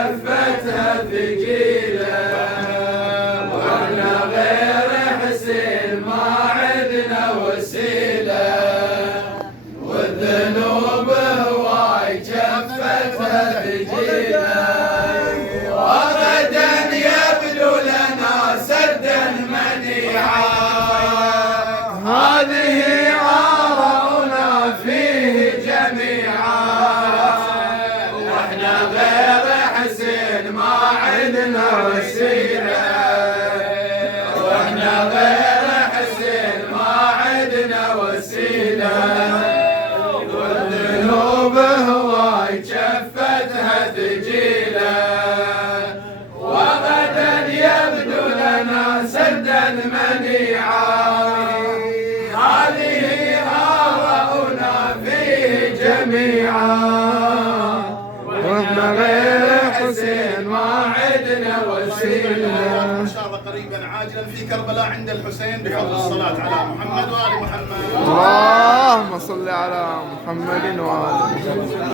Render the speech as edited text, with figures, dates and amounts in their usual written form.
كفتها ثقيلة واحنا غير حسين ما عدنا وسيلة والذنوب هواي كفتها ثقيلة وغدا يبدو لنا سدا منيعا هذه آراؤنا فيه جميعا واحنا غير حسين ما عدنا وسيلة واحنا غير حسين ما عدنا وسيلة والذنوب هواي كفتها ثقيلة وغدا يبدو لنا سدا منيعا هذه آراؤنا فيه جميعا واحنا غير حسين ما عدنا وسيلة. ان شاء الله قريبا عاجلا في كربلاء عند الحسين بفضل الصلاة على محمد وآل محمد. اللهم صل على محمد وآل محمد.